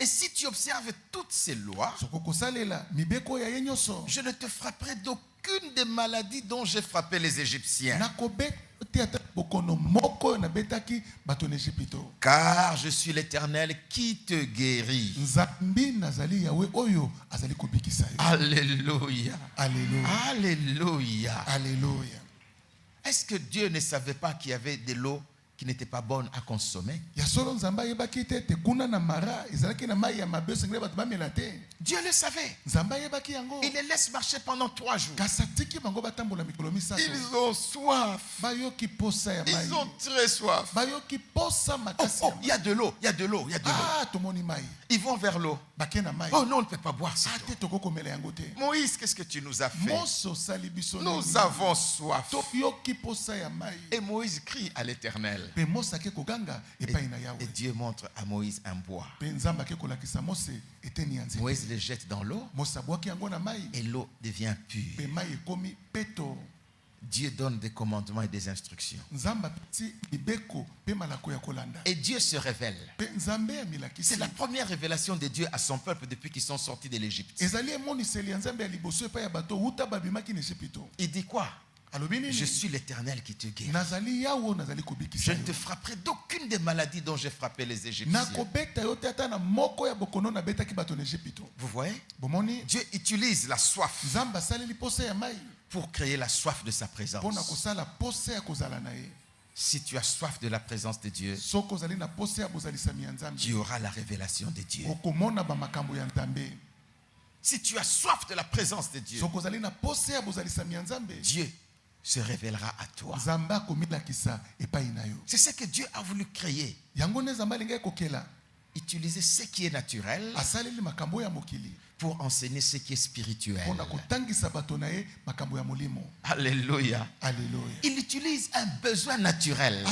Et si tu observes toutes ces lois, je ne te frapperai d'aucune des maladies dont j'ai frappé les Égyptiens. Car je suis l'Éternel qui te guérit. Alléluia. Alléluia. Alléluia. Est-ce que Dieu ne savait pas qu'il y avait de l'eau qui n'était pas bonne à consommer? Dieu le savait. Il les laisse marcher pendant 3 jours. Ils ont soif. Ils ont très soif. Oh, il y a de l'eau, il y a de l'eau, il y a de l'eau. Ils vont vers l'eau. Oh non, on ne peut pas boire cette eau. Moïse, qu'est-ce que tu nous as fait? Nous avons soif. Et Moïse crie à l'Éternel. Et Dieu montre à Moïse un bois. Moïse le jette dans l'eau et l'eau devient pure. Dieu donne des commandements et des instructions. Et Dieu se révèle. C'est la première révélation de Dieu à son peuple depuis qu'ils sont sortis de l'Égypte. Il dit quoi? Je suis l'Éternel qui te guérit. Je ne te frapperai d'aucune des maladies dont j'ai frappé les Égyptiens. Vous voyez? Dieu utilise la soif pour créer la soif de sa présence. Si tu as soif de la présence de Dieu, tu auras la révélation de Dieu. Si tu as soif de la présence de Dieu, Dieu se révélera à toi. C'est ce que Dieu a voulu créer. Utiliser ce qui est naturel pour enseigner ce qui est spirituel. Alléluia. Il utilise un besoin naturel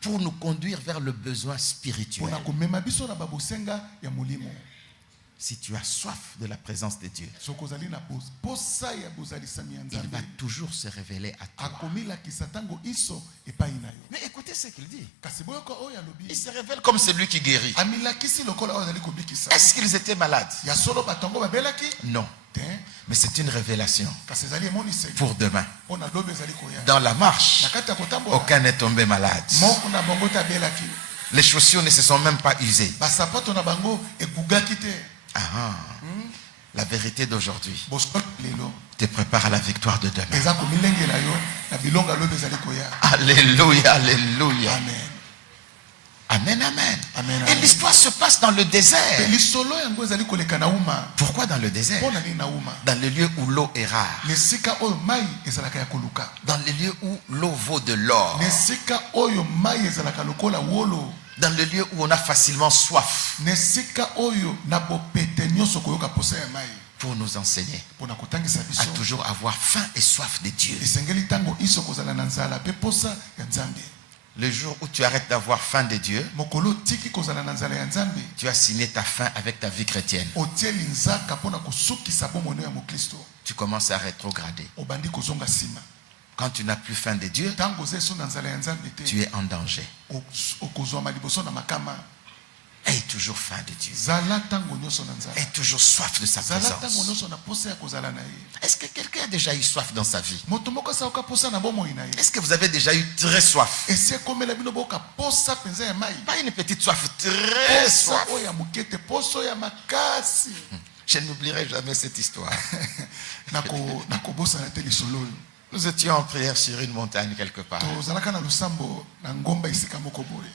pour nous conduire vers le besoin spirituel. Si tu as soif de la présence de Dieu, il va toujours se révéler à toi. Mais écoutez ce qu'il dit. Il se révèle comme celui qui guérit. Est-ce qu'ils étaient malades? Non. Mais c'est une révélation pour demain. Dans la marche, aucun n'est tombé malade. Les chaussures ne se sont même pas usées. La vérité d'aujourd'hui te prépare à la victoire de demain. Alléluia, alléluia. Amen, amen. Et l'histoire se passe dans le désert. Pourquoi dans le désert? Dans le lieu où l'eau est rare. Dans le lieu où l'eau vaut de l'or. Dans le lieu où on a facilement soif. Pour nous enseigner à toujours avoir faim et soif de Dieu. Le jour où tu arrêtes d'avoir faim de Dieu, tu as signé ta fin avec ta vie chrétienne. Tu commences à rétrograder. Quand tu n'as plus faim de Dieu, tu es en danger. Aie toujours faim de Dieu. Aie toujours soif de sa présence. Est-ce que quelqu'un a déjà eu soif dans sa vie? Est-ce que vous avez déjà eu très soif? Pas une petite soif, très soif. Je n'oublierai jamais cette histoire. Nous étions en prière sur une montagne quelque part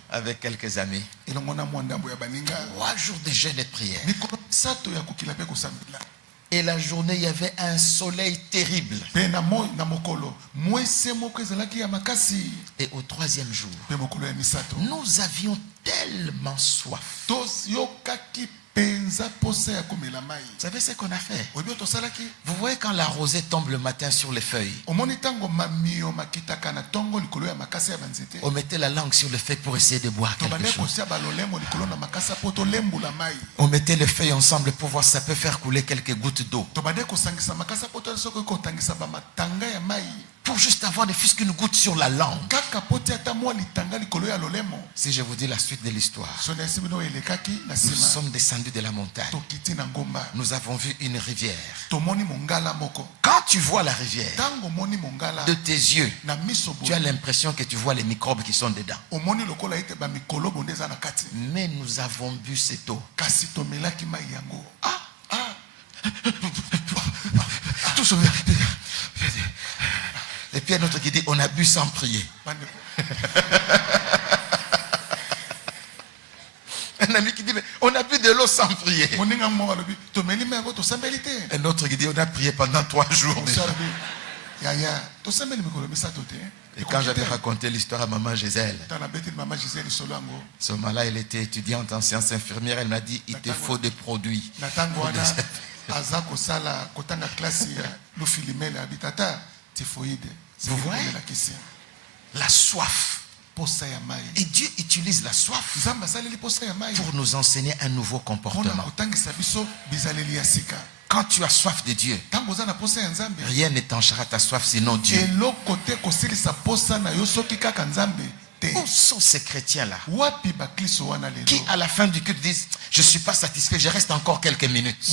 avec quelques amis. 3 jours de jeûne et de prière. Et la journée, il y avait un soleil terrible. Et au 3e jour, nous avions tellement soif. Vous savez ce qu'on a fait? Vous voyez quand la rosée tombe le matin sur les feuilles, on mettait la langue sur le feuille pour essayer de boire quelque chose. On mettait les feuilles ensemble pour voir si ça peut faire couler quelques gouttes d'eau. pour juste avoir ne fût-ce qu'une goutte sur la langue. Si je vous dis la suite de l'histoire, nous sommes descendus de la montagne. Nous avons vu une rivière. Quand tu vois la rivière, de tes yeux, tu as l'impression que tu vois les microbes qui sont dedans. Mais nous avons bu cette eau. Tout ce... Et puis un autre qui dit, on a bu sans prier. Un ami qui dit, mais on a bu de l'eau sans prier. Un autre qui dit, on a prié pendant 3 jours déjà. Et quand j'avais raconté l'histoire à maman Gisèle, ce moment-là, elle était étudiante en sciences infirmières, elle m'a dit, il te faut des produits. Vous voyez la soif. Et Dieu utilise la soif pour nous enseigner un nouveau comportement. Quand tu as soif de Dieu, rien n'étanchera ta soif sinon Dieu. Où sont ces chrétiens-là qui à la fin du culte disent, je ne suis pas satisfait, je reste encore quelques minutes.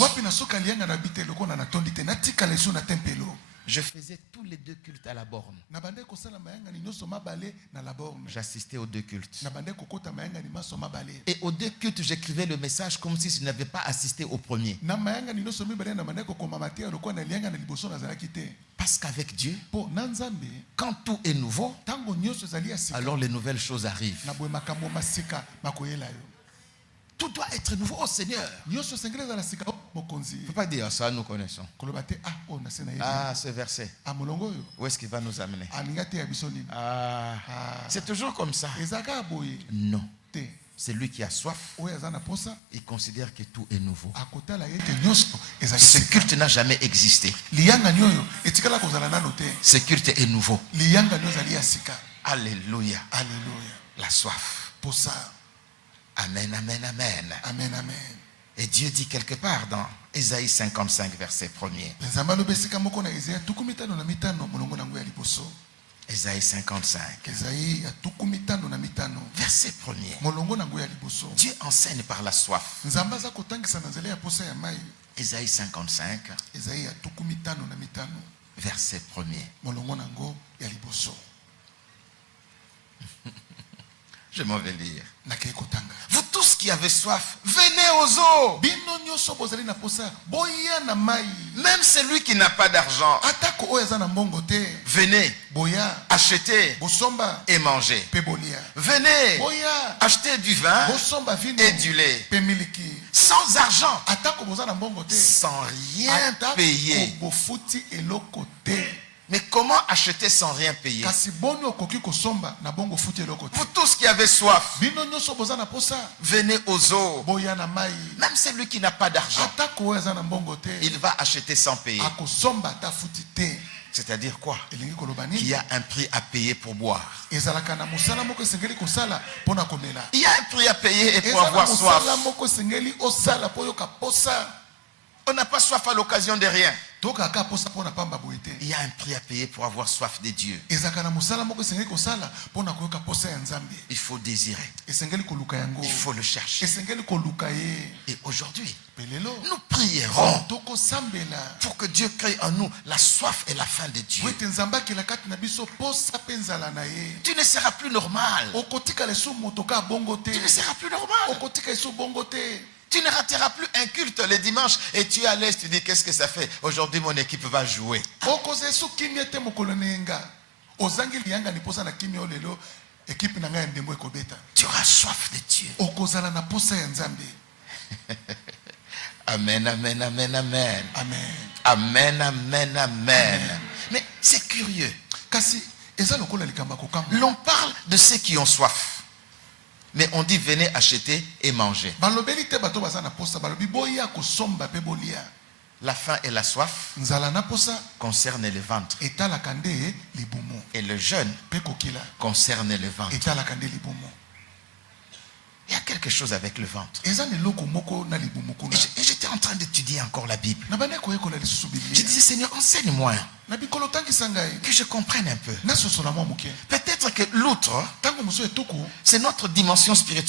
Je faisais tous les 2 cultes à la borne. J'assistais aux 2 cultes. Et aux 2 cultes, j'écrivais le message comme si je n'avais pas assisté au premier. Parce qu'avec Dieu, quand tout est nouveau, alors les nouvelles choses arrivent. Tout doit être nouveau au Seigneur. Il ne faut pas dire ça, nous connaissons. Ah, ce verset. Où est-ce qu'il va nous amener? C'est toujours comme ça. Non. C'est lui qui a soif. Il considère que tout est nouveau. Ce culte n'a jamais existé. Ce culte est nouveau. Alléluia. La soif. Amen, amen, amen. Amen, amen. Et Dieu dit quelque part dans Ésaïe 55, verset 1er. Ésaïe 55, verset 1er. Dieu enseigne par la soif. Ésaïe 55, verset 1er. Je m'en vais lire. Vous tous qui avez soif, venez aux eaux. Même celui qui n'a pas d'argent, venez, achetez et mangez. Venez, achetez du vin et du lait. Sans argent, sans rien payer. Mais comment acheter sans rien payer? Vous tous qui avez soif, venez aux eaux. Même celui qui n'a pas d'argent, il va acheter sans payer. C'est-à-dire quoi? Il y a un prix à payer pour boire. Il y a un prix à payer et pour avoir soif. On n'a pas soif à l'occasion de rien. Il y a un prix à payer pour avoir soif de Dieu. Il faut désirer. Il faut le chercher. Et aujourd'hui, nous prierons pour que Dieu crée en nous la soif et la faim de Dieu. Tu ne seras plus normal. Tu ne seras plus normal. Tu ne rateras plus un culte le dimanche et tu es à l'aise, tu dis qu'est-ce que ça fait? Aujourd'hui mon équipe va jouer. Tu auras soif de Dieu. Amen, amen, amen, amen. Amen, amen, amen. Mais c'est curieux. L'on parle de ceux qui ont soif. Mais on dit venez acheter et manger. La faim et la soif concernent le ventre. Et le jeûne concerne le ventre. Il y a quelques quelque chose avec le ventre. Et j'étais en train d'étudier encore la Bible. Je disais, Seigneur, enseigne-moi. Que je comprenne un peu. Peut-être que l'outre, c'est notre dimension spirituelle.